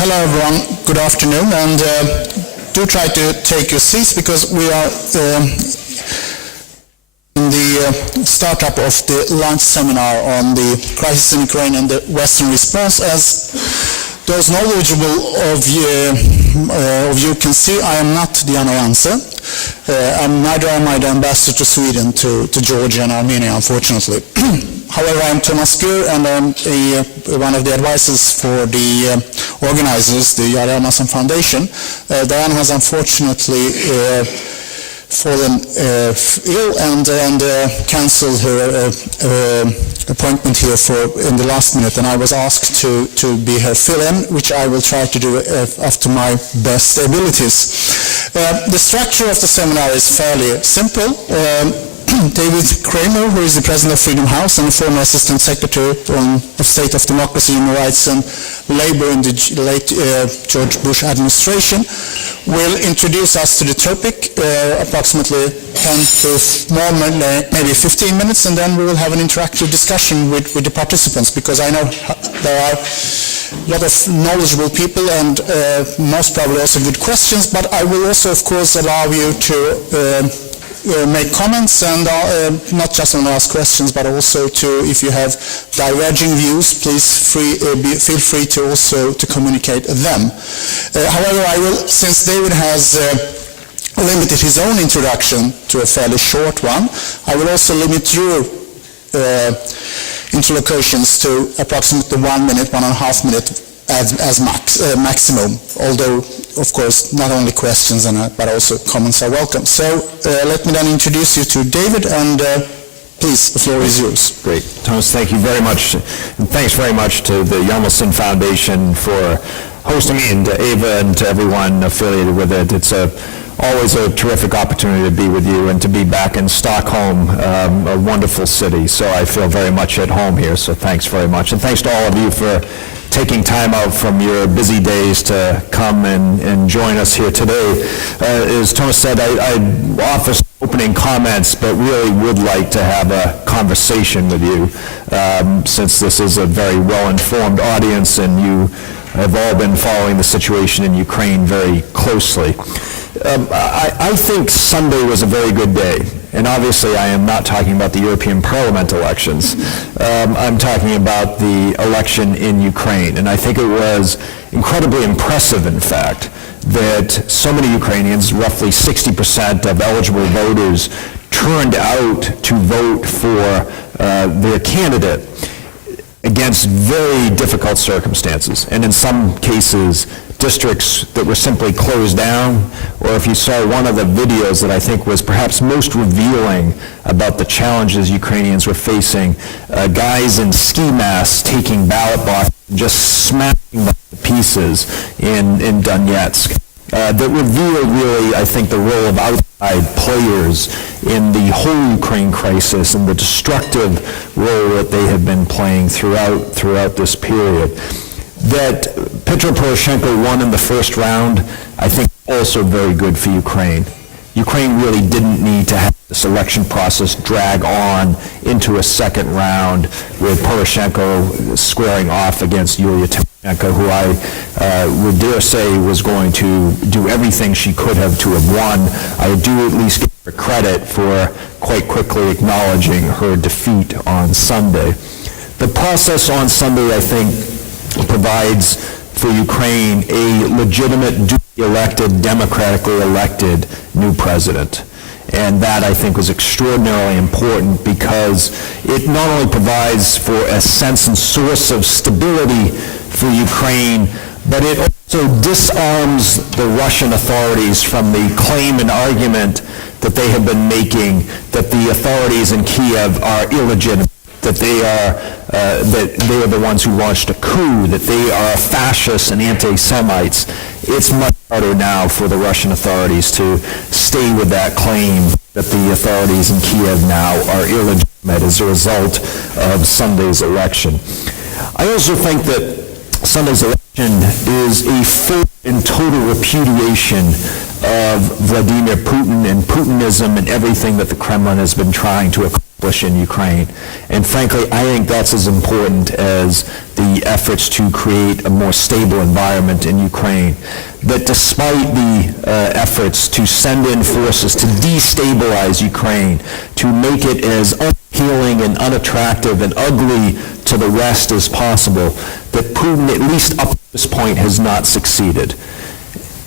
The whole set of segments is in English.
Hello everyone, good afternoon, and do try to take your seats because we are in the startup of the lunch seminar on the crisis in Ukraine and the Western response. As those knowledgeable of you can see, I am not the answer. Neither am I the ambassador to Sweden, to Georgia and Armenia, unfortunately. However, I'm Thomas Gur, and I'm one of the advisors for the organizers, the Jarl Hjalmarson Foundation. Diane has unfortunately fallen ill and cancelled her appointment here in the last minute, and I was asked to be her fill-in, which I will try to do up to my best abilities. The structure of the seminar is fairly simple. David Kramer, who is the president of Freedom House and a former assistant secretary of State of Democracy, Human Rights and Labor in the late George Bush administration, will introduce us to the topic, approximately 10 to more, maybe 15 minutes, and then we will have an interactive discussion with the participants, because I know there are a lot of knowledgeable people and most probably also good questions, but I will also, of course, allow you to make comments and not just on ask questions, but also to, if you have diverging views, please feel free to also to communicate them. However, I will, since David has limited his own introduction to a fairly short one, I will also limit your interlocutions to approximately 1 minute, 1.5 minutes as maximum, although, of course, not only questions but also comments are welcome. So let me then introduce you to David, and please, the floor is yours. Great. Thomas, thank you very much, and thanks very much to the Hjalmarson Foundation for hosting me, and to Ava and to everyone affiliated with it. It's always a terrific opportunity to be with you and to be back in Stockholm, a wonderful city. So I feel very much at home here, so thanks very much. And thanks to all of you for taking time out from your busy days to come and join us here today. As Thomas said, I offer some opening comments, but really would like to have a conversation with you, since this is a very well-informed audience and you have all been following the situation in Ukraine very closely. I think Sunday was a very good day, and obviously I am not talking about the European Parliament elections. I'm talking about the election in Ukraine, and I think it was incredibly impressive, in fact, that so many Ukrainians, roughly 60% of eligible voters, turned out to vote for their candidate against very difficult circumstances, and in some cases districts that were simply closed down, or if you saw one of the videos that I think was perhaps most revealing about the challenges Ukrainians were facing, guys in ski masks taking ballot boxes and just smashing them to pieces in Donetsk. That revealed really, I think, the role of outside players in the whole Ukraine crisis and the destructive role that they have been playing throughout this period. That Petro Poroshenko won in the first round, I think also very good for Ukraine. Ukraine really didn't need to have this election process drag on into a second round with Poroshenko squaring off against Yulia Tymoshenko, who I would dare say was going to do everything she could have to have won. I do at least give her credit for quite quickly acknowledging her defeat on Sunday. The process on Sunday, I think, provides for Ukraine a legitimate, duly elected, democratically elected new president. And that, I think, was extraordinarily important because it not only provides for a sense and source of stability for Ukraine, but it also disarms the Russian authorities from the claim and argument that they have been making that the authorities in Kiev are illegitimate, that they are the ones who launched a coup, that they are fascists and anti-Semites. It's much harder now for the Russian authorities to stay with that claim that the authorities in Kiev now are illegitimate as a result of Sunday's election. I also think that Sunday's election is a full and total repudiation of Vladimir Putin and Putinism and everything that the Kremlin has been trying to accomplish in Ukraine. And frankly, I think that's as important as the efforts to create a more stable environment in Ukraine. That despite the efforts to send in forces to destabilize Ukraine, to make it as unappealing and unattractive and ugly to the West as possible, that Putin, at least up to this point, has not succeeded.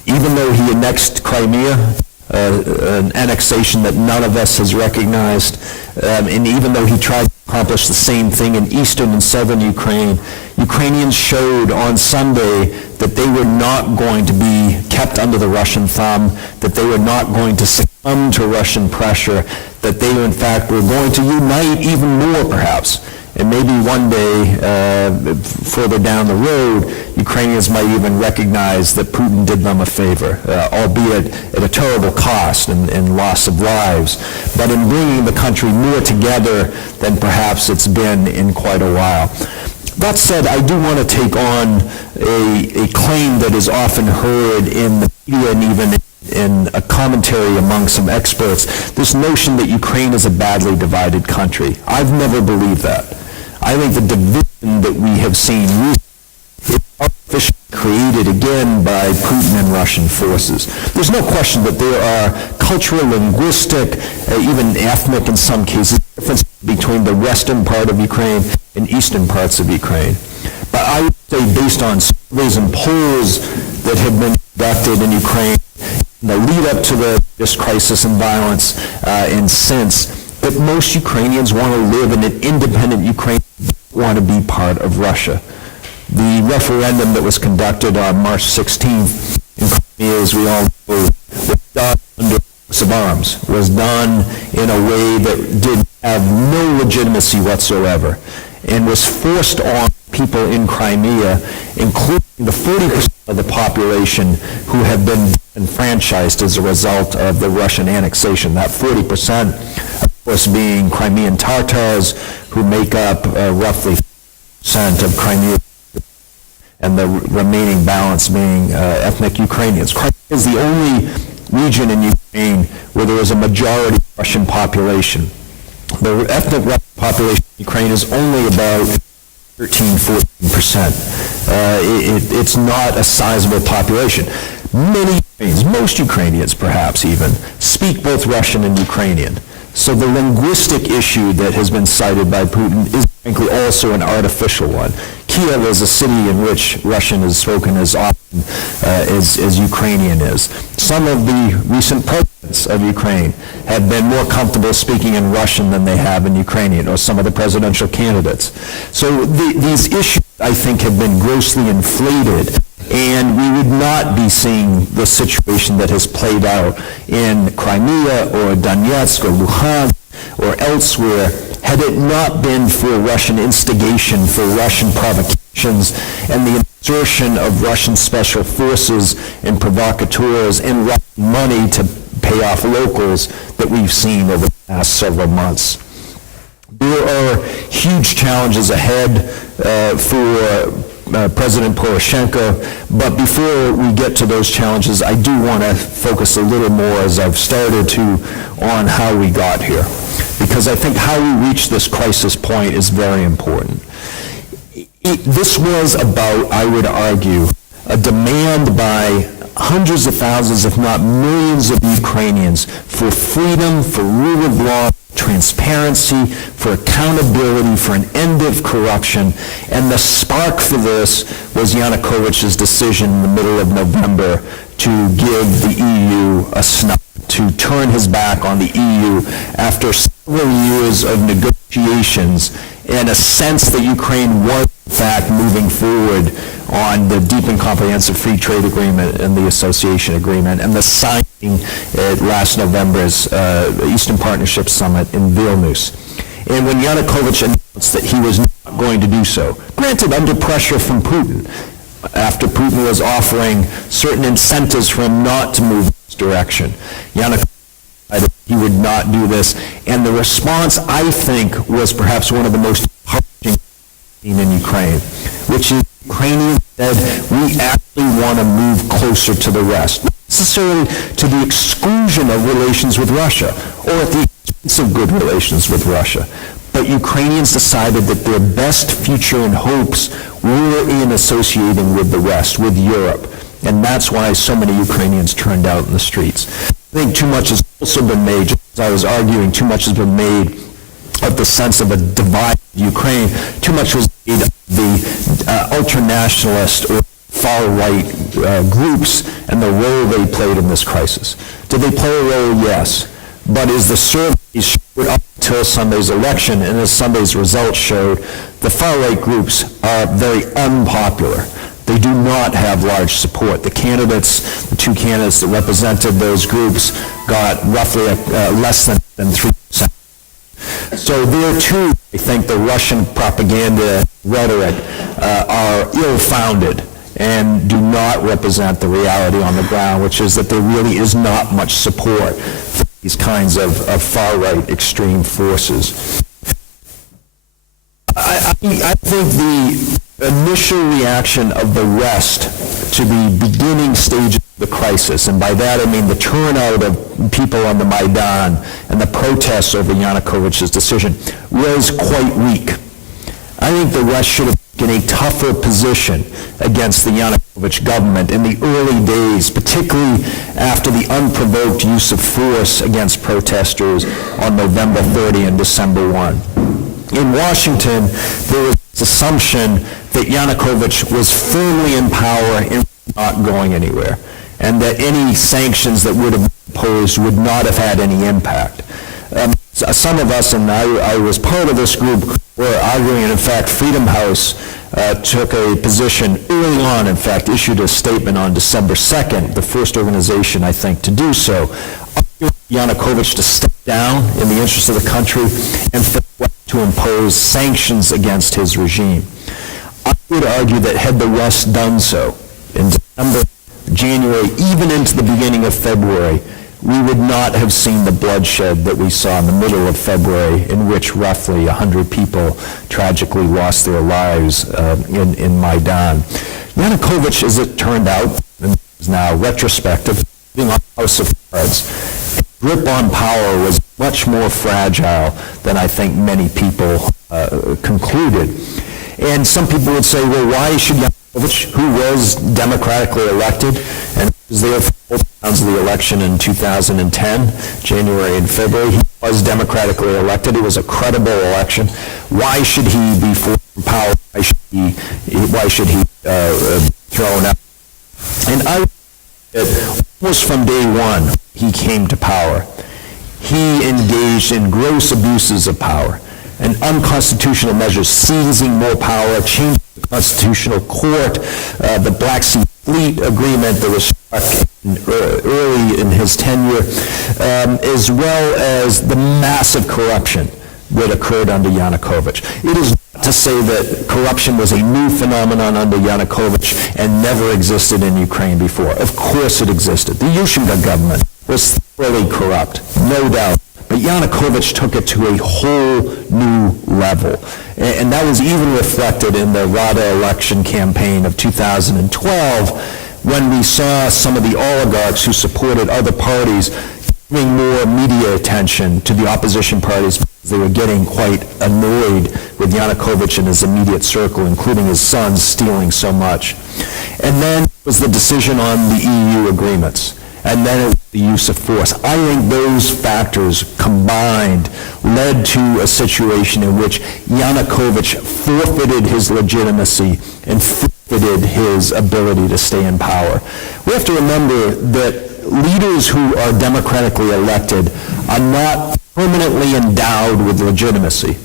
Even though he annexed Crimea, an annexation that none of us has recognized, and even though he tried to accomplish the same thing in eastern and southern Ukraine, Ukrainians showed on Sunday that they were not going to be kept under the Russian thumb, that they were not going to succumb to Russian pressure, that they in fact were going to unite even more perhaps. And maybe one day, further down the road, Ukrainians might even recognize that Putin did them a favor, albeit at a terrible cost and loss of lives, but in bringing the country more together than perhaps it's been in quite a while. That said, I do want to take on a claim that is often heard in the media and even in a commentary among some experts, this notion that Ukraine is a badly divided country. I've never believed that. I think the division that we have seen recently is artificially created again by Putin and Russian forces. There's no question that there are cultural, linguistic, even ethnic in some cases, differences between the western part of Ukraine and eastern parts of Ukraine. But I would say based on surveys and polls that have been conducted in Ukraine, the lead up to this crisis and violence and since, that most Ukrainians want to live in an independent Ukraine, want to be part of Russia. The referendum that was conducted on March 16th in Crimea, as we all know, was done under use of arms, was done in a way that did have no legitimacy whatsoever, and was forced on people in Crimea, including the 40% of the population who have been enfranchised as a result of the Russian annexation. That 40%, of course, being Crimean Tatars, who make up roughly 50% of Crimea, and the remaining balance being ethnic Ukrainians. Crimea is the only region in Ukraine where there is a majority Russian population. The ethnic Russian population in Ukraine is only about 13-14%. It's not a sizable population. Many Ukrainians, most Ukrainians perhaps even, speak both Russian and Ukrainian. So the linguistic issue that has been cited by Putin is frankly also an artificial one. Kiev is a city in which Russian is spoken as often as Ukrainian is. Some of the recent presidents of Ukraine have been more comfortable speaking in Russian than they have in Ukrainian, or some of the presidential candidates. So these issues, I think, have been grossly inflated, and we would not be seeing the situation that has played out in Crimea or Donetsk or Luhansk or elsewhere had it not been for Russian instigation, for Russian provocations, and the insertion of Russian special forces and provocateurs and Russian money to pay off locals that we've seen over the past several months. There are huge challenges ahead for President Poroshenko, but before we get to those challenges, I do want to focus a little more, as I've started to, on how we got here, because I think how we reach this crisis point is very important. This was about, I would argue, a demand by hundreds of thousands, if not millions of Ukrainians for freedom, for rule of law, transparency, for accountability, for an end of corruption. And the spark for this was Yanukovych's decision in the middle of November to give the EU a snuff, to turn his back on the EU after several years of negotiations and a sense that Ukraine was, in fact, moving forward on the deep and comprehensive free trade agreement and the association agreement, and the signing at last November's Eastern Partnership Summit in Vilnius. And when Yanukovych announced that he was not going to do so, granted under pressure from Putin, after Putin was offering certain incentives for him not to move in this direction, Yanukovych decided he would not do this. And the response, I think, was perhaps one of the most heartbreaking in Ukraine, which is Ukrainians said, we actually want to move closer to the West. necessarily to the exclusion of relations with Russia or at the expense of good relations with Russia. But Ukrainians decided that their best future and hopes were in associating with the West, with Europe. And that's why so many Ukrainians turned out in the streets. I think too much has also been made, just as I was arguing, too much has been made of the sense of a divided Ukraine. Too much was made of the ultra-nationalist or far-right groups and the role they played in this crisis. Did they play a role? Yes. But as the surveys showed up until Sunday's election, and as Sunday's results showed, the far-right groups are very unpopular. They do not have large support. The candidates, the two candidates that represented those groups, got roughly less than 3%. So there too, I think the Russian propaganda rhetoric are ill-founded and do not represent the reality on the ground, which is that there really is not much support for these kinds of far-right extreme forces. I think the initial reaction of the West to the beginning stages of the crisis, and by that I mean the turnout of people on the Maidan and the protests over Yanukovych's decision, was quite weak. I think the West should have taken a tougher position against the Yanukovych government in the early days, particularly after the unprovoked use of force against protesters on November 30 and December 1. In Washington, there was this assumption that Yanukovych was firmly in power and not going anywhere, and that any sanctions that would have been imposed would not have had any impact. Some of us, and I was part of this group, were arguing, and in fact, Freedom House took a position early on, in fact, issued a statement on December 2nd, the first organization, I think, to do so, arguing Yanukovych to step down in the interest of the country and to impose sanctions against his regime. I would argue that had the West done so in December, January, even into the beginning of February, we would not have seen the bloodshed that we saw in the middle of February, in which roughly 100 people tragically lost their lives in Maidan. Yanukovych, as it turned out, and is now retrospective, being on House of Cards, his grip on power was much more fragile than I think many people concluded. And some people would say, well, why should Yanukovych, who was democratically elected and was there for both rounds of the election in 2010, January and February, he was democratically elected. It was a credible election. Why should he be forced from power? Why should he be thrown out? And I almost from day one he came to power, he engaged in gross abuses of power and unconstitutional measures, seizing more power, changing the Constitutional Court, the Black Sea Fleet Agreement that was struck early in his tenure, as well as the massive corruption that occurred under Yanukovych. It is not to say that corruption was a new phenomenon under Yanukovych and never existed in Ukraine before. Of course it existed. The Yushchenko government was thoroughly corrupt, no doubt. But Yanukovych took it to a whole new level. And that was even reflected in the Rada election campaign of 2012, when we saw some of the oligarchs who supported other parties giving more media attention to the opposition parties because they were getting quite annoyed with Yanukovych and his immediate circle, including his sons, stealing so much. And then was the decision on the EU agreements. And then it was the use of force. I think those factors combined led to a situation in which Yanukovych forfeited his legitimacy and forfeited his ability to stay in power. We have to remember that leaders who are democratically elected are not permanently endowed with legitimacy.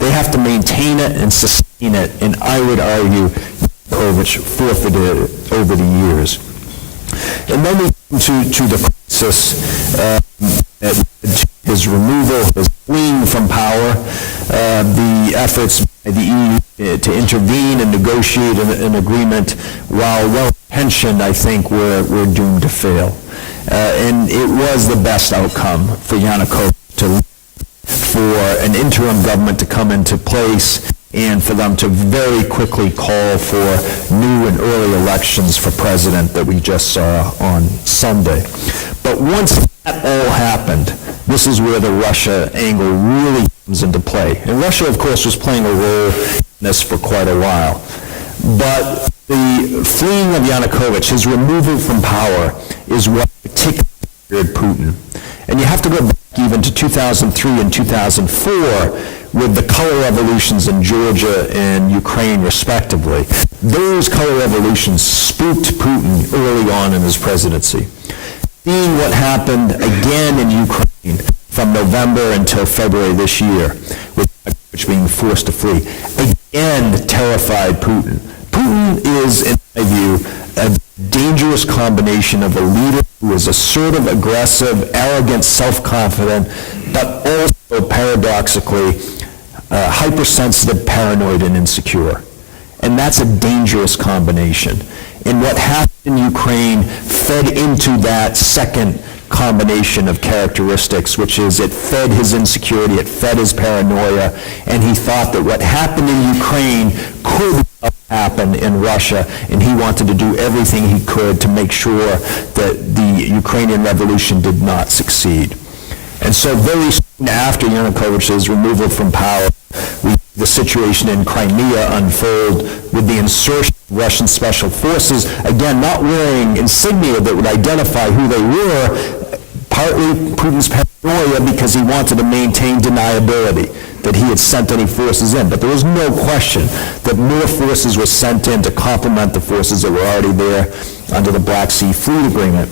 They have to maintain it and sustain it, and I would argue Yanukovych forfeited it over the years. And then we come to the crisis, his removal, his fleeing from power, the efforts by the EU to intervene and negotiate an agreement, while well-intentioned, I think, were doomed to fail. And it was the best outcome for Yanukovych for an interim government to come into place and for them to very quickly call for new and early elections for president that we just saw on Sunday. But once that all happened, this is where the Russia angle really comes into play. And Russia, of course, was playing a role in this for quite a while. But the fleeing of Yanukovych, his removal from power, is what particularly triggered Putin. And you have to go back even to 2003 and 2004 with the color revolutions in Georgia and Ukraine, respectively. Those color revolutions spooked Putin early on in his presidency. Seeing what happened again in Ukraine from November until February this year, with Yanukovych being forced to flee, again terrified Putin. Putin is, in my view, a dangerous combination of a leader who is assertive, aggressive, arrogant, self-confident, but also, paradoxically, hypersensitive, paranoid, and insecure. And that's a dangerous combination. And what happened in Ukraine fed into that second combination of characteristics, which is it fed his insecurity, it fed his paranoia, and he thought that what happened in Ukraine could happen in Russia, and he wanted to do everything he could to make sure that the Ukrainian revolution did not succeed. And so very soon after Yanukovych's removal from power, the situation in Crimea unfold with the insertion of Russian special forces, again, not wearing insignia that would identify who they were, partly Putin's paranoia because he wanted to maintain deniability, that he had sent any forces in. But there was no question that more forces were sent in to complement the forces that were already there under the Black Sea Fleet Agreement.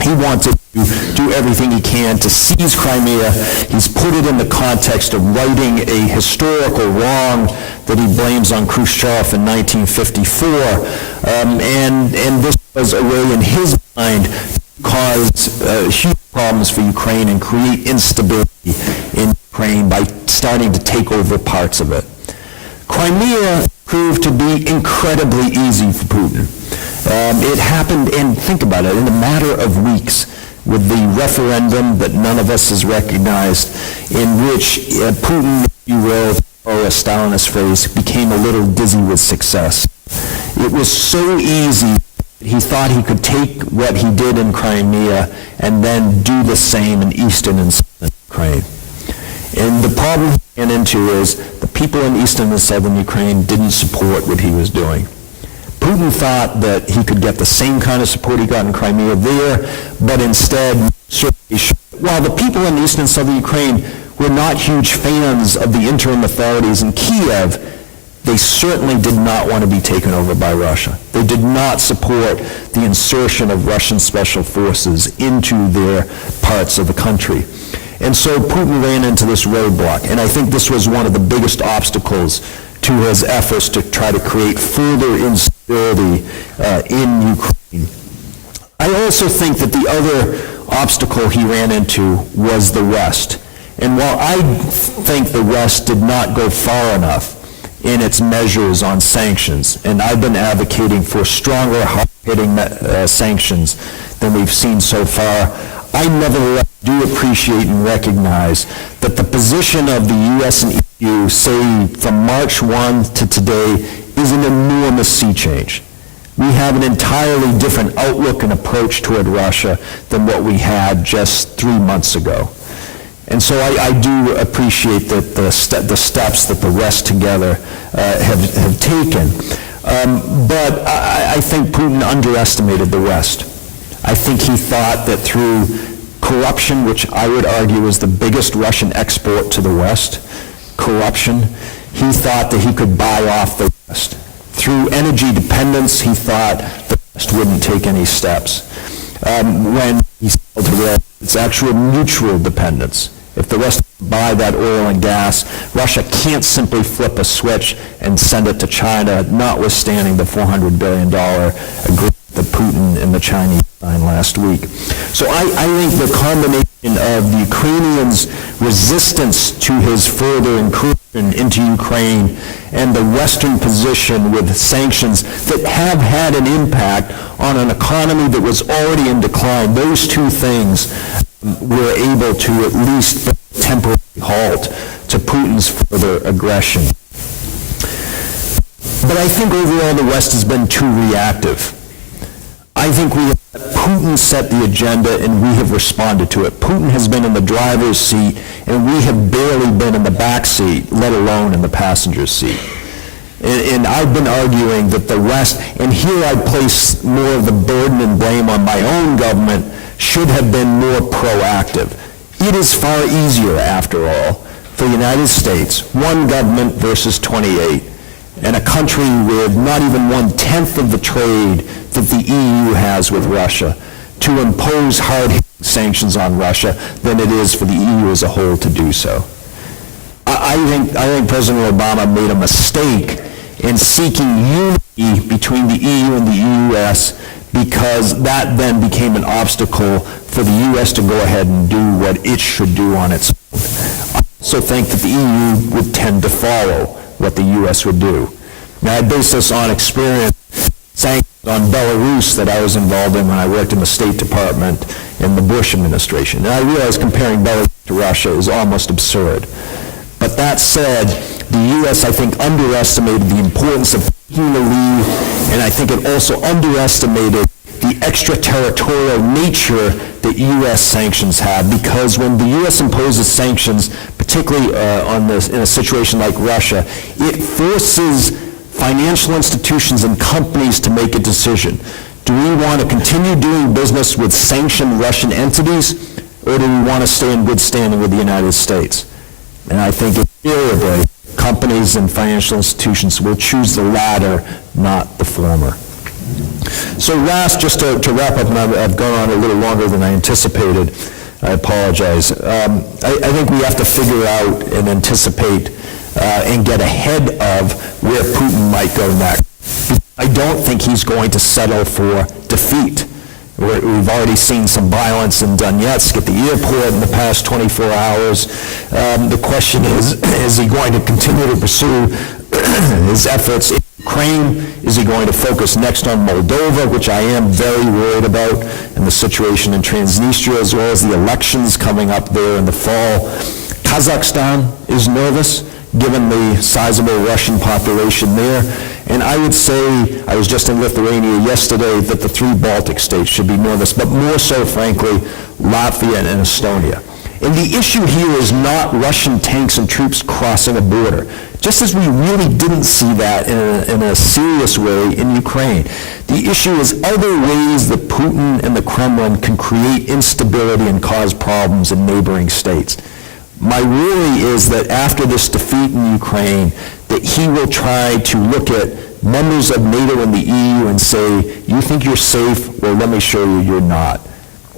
He wanted to do everything he can to seize Crimea. He's put it in the context of righting a historical wrong that he blames on Khrushchev in 1954. And this was a way, in his mind, to cause huge problems for Ukraine and create instability in Ukraine by starting to take over parts of it. Crimea proved to be incredibly easy for Putin. It happened, and think about it, in a matter of weeks with the referendum that none of us has recognized, in which Putin, if you will, or a Stalinist phrase, became a little dizzy with success. It was so easy, he thought he could take what he did in Crimea and then do the same in eastern and southern Ukraine. And the problem he ran into is the people in eastern and southern Ukraine didn't support what he was doing. Putin thought that he could get the same kind of support he got in Crimea there, but instead, while the people in eastern and southern Ukraine were not huge fans of the interim authorities in Kiev, they certainly did not want to be taken over by Russia. They did not support the insertion of Russian special forces into their parts of the country. And so Putin ran into this roadblock, and I think this was one of the biggest obstacles to his efforts to try to create further instability in Ukraine. I also think that the other obstacle he ran into was the West. And while I think the West did not go far enough in its measures on sanctions, and I've been advocating for stronger, hard-hitting sanctions than we've seen so far, I nevertheless do appreciate and recognize that the position of the U.S. and EU, say from March 1 to today, is an enormous sea change. We have an entirely different outlook and approach toward Russia than what we had just 3 months ago. And so I do appreciate that the steps that the West together have taken. But I think Putin underestimated the West. I think he thought that through corruption, which I would argue is the biggest Russian export to the West, corruption, he thought that he could buy off the West. Through energy dependence, he thought the West wouldn't take any steps. When he said to realize it's actual mutual dependence. If the West buy that oil and gas, Russia can't simply flip a switch and send it to China, notwithstanding the $400 billion agreement that Putin and the Chinese signed last week. So I think the combination of the Ukrainians' resistance to his further incursion into Ukraine and the Western position with sanctions that have had an impact on an economy that was already in decline, those two things were able to at least temporarily halt to Putin's further aggression. But I think overall the West has been too reactive. I think Putin set the agenda and we have responded to it. Putin has been in the driver's seat and we have barely been in the back seat, let alone in the passenger's seat. And I've been arguing that the West, and here I place more of the burden and blame on my own government, should have been more proactive. It is far easier, after all, for the United States, one government versus 28, and a country with not even 1/10 of the trade that the EU has with Russia, to impose hard sanctions on Russia than it is for the EU as a whole to do so. I think President Obama made a mistake in seeking unity between the EU and the US, because that then became an obstacle for the U.S. to go ahead and do what it should do on its own. I also think that the EU would tend to follow what the U.S. would do. Now, I base this on experience, sanctions on Belarus that I was involved in when I worked in the State Department in the Bush administration. And I realize comparing Belarus to Russia is almost absurd. But that said, the U.S., I think, underestimated the importance of taking the lead, and I think it also underestimated the extraterritorial nature that U.S. sanctions have, because when the U.S. imposes sanctions, particularly in a situation like Russia, it forces financial institutions and companies to make a decision. Do we want to continue doing business with sanctioned Russian entities, or do we want to stay in good standing with the United States? And I think invariably, companies and financial institutions will choose the latter, not the former. So last, just to wrap up, and I've gone on a little longer than I anticipated, I apologize. I think we have to figure out and anticipate and get ahead of where Putin might go next. I don't think he's going to settle for defeat. We've already seen some violence in Donetsk at the airport in the past 24 hours. The question is he going to continue to pursue his efforts in Ukraine? Is he going to focus next on Moldova, which I am very worried about, and the situation in Transnistria, as well as the elections coming up there in the fall? Kazakhstan is nervous, given the sizable Russian population there. And I would say, I was just in Lithuania yesterday, that the 3 Baltic states should be nervous, but more so, frankly, Latvia and Estonia. And the issue here is not Russian tanks and troops crossing a border, just as we really didn't see that in a serious way in Ukraine. The issue is other ways that Putin and the Kremlin can create instability and cause problems in neighboring states. My worry is that after this defeat in Ukraine, that he will try to look at members of NATO and the EU and say, you think you're safe? Well, let me show you you're not.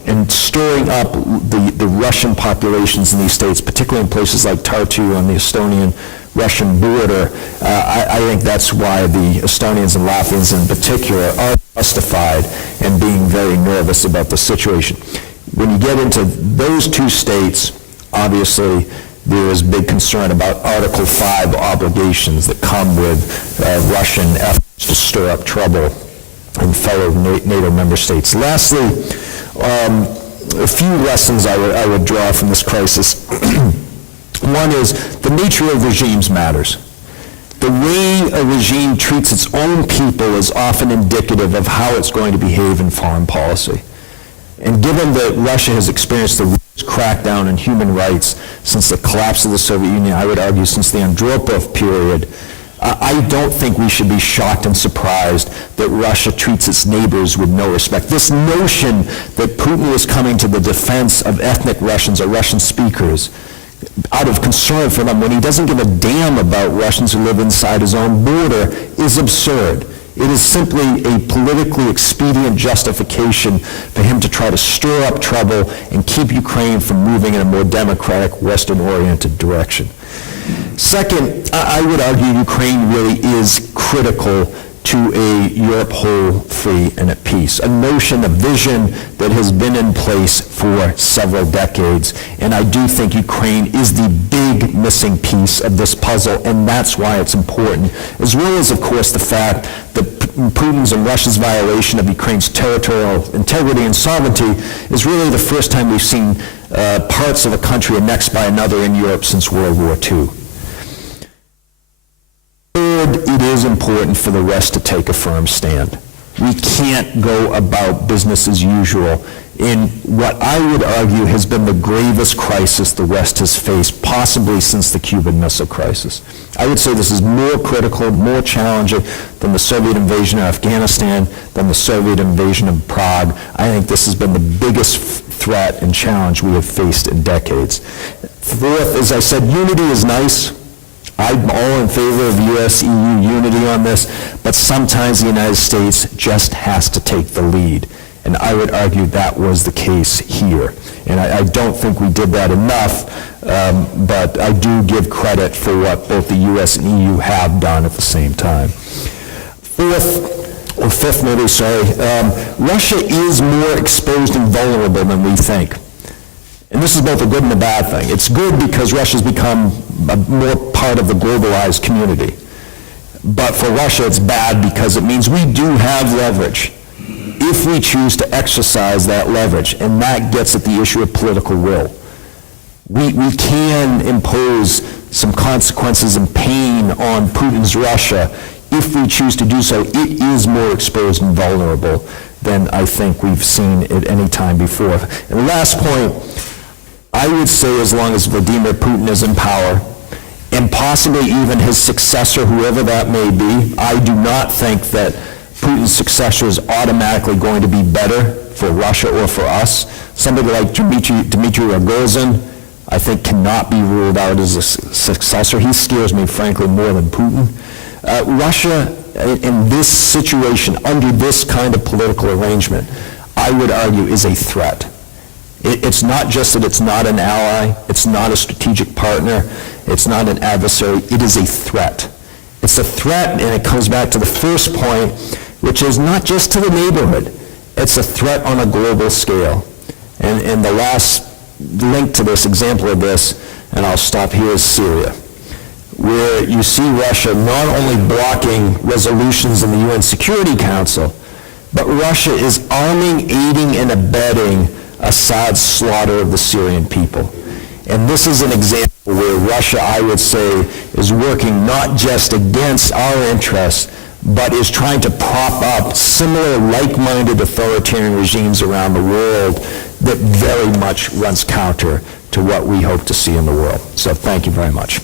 And stirring up the Russian populations in these states, particularly in places like Tartu on the Estonian-Russian border, I think that's why the Estonians and Latvians in particular are justified in being very nervous about the situation. When you get into those 2 states, obviously, there is big concern about Article 5 obligations that come with Russian efforts to stir up trouble in fellow NATO member states. Lastly, a few lessons I would draw from this crisis. One is the nature of regimes matters. The way a regime treats its own people is often indicative of how it's going to behave in foreign policy. And given that Russia has experienced the crackdown on human rights since the collapse of the Soviet Union, I would argue since the Andropov period, I don't think we should be shocked and surprised that Russia treats its neighbors with no respect. This notion that Putin was coming to the defense of ethnic Russians or Russian speakers out of concern for them when he doesn't give a damn about Russians who live inside his own border is absurd. It is simply a politically expedient justification for him to try to stir up trouble and keep Ukraine from moving in a more democratic, Western-oriented direction. Second, I would argue Ukraine really is critical to a Europe whole, free, and at peace, a notion, a vision that has been in place for several decades. And I do think Ukraine is the big missing piece of this puzzle, and that's why it's important, as well as, of course, the fact that Putin's and Russia's violation of Ukraine's territorial integrity and sovereignty is really the first time we've seen parts of a country annexed by another in Europe since World War II. Third, it is important for the West to take a firm stand. We can't go about business as usual in what I would argue has been the gravest crisis the West has faced, possibly since the Cuban Missile Crisis. I would say this is more critical, more challenging than the Soviet invasion of Afghanistan, than the Soviet invasion of Prague. I think this has been the biggest threat and challenge we have faced in decades. Fourth, as I said, unity is nice. I'm all in favor of U.S.-EU unity on this, but sometimes the United States just has to take the lead. And I would argue that was the case here. And I don't think we did that enough, but I do give credit for what both the U.S. and EU have done at the same time. Fifth, Russia is more exposed and vulnerable than we think. And this is both a good and a bad thing. It's good because Russia's become more part of the globalized community. But for Russia, it's bad because it means we do have leverage if we choose to exercise that leverage, and that gets at the issue of political will. We can impose some consequences and pain on Putin's Russia if we choose to do so. It is more exposed and vulnerable than I think we've seen at any time before. And the last point, I would say as long as Vladimir Putin is in power, and possibly even his successor, whoever that may be, I do not think that Putin's successor is automatically going to be better for Russia or for us. Somebody like Dmitry Rogozin, I think, cannot be ruled out as a successor. He scares me, frankly, more than Putin. Russia, in this situation, under this kind of political arrangement, I would argue is a threat. It's not just that it's not an ally, it's not a strategic partner, it's not an adversary, it is a threat. It's a threat, and it comes back to the first point, which is not just to the neighborhood, it's a threat on a global scale. And the last link to this, example of this, and I'll stop here, is Syria, where you see Russia not only blocking resolutions in the UN Security Council, but Russia is arming, aiding, and abetting Assad's slaughter of the Syrian people. And this is an example where Russia, I would say, is working not just against our interests, but is trying to prop up similar like-minded authoritarian regimes around the world that very much runs counter to what we hope to see in the world. So thank you very much.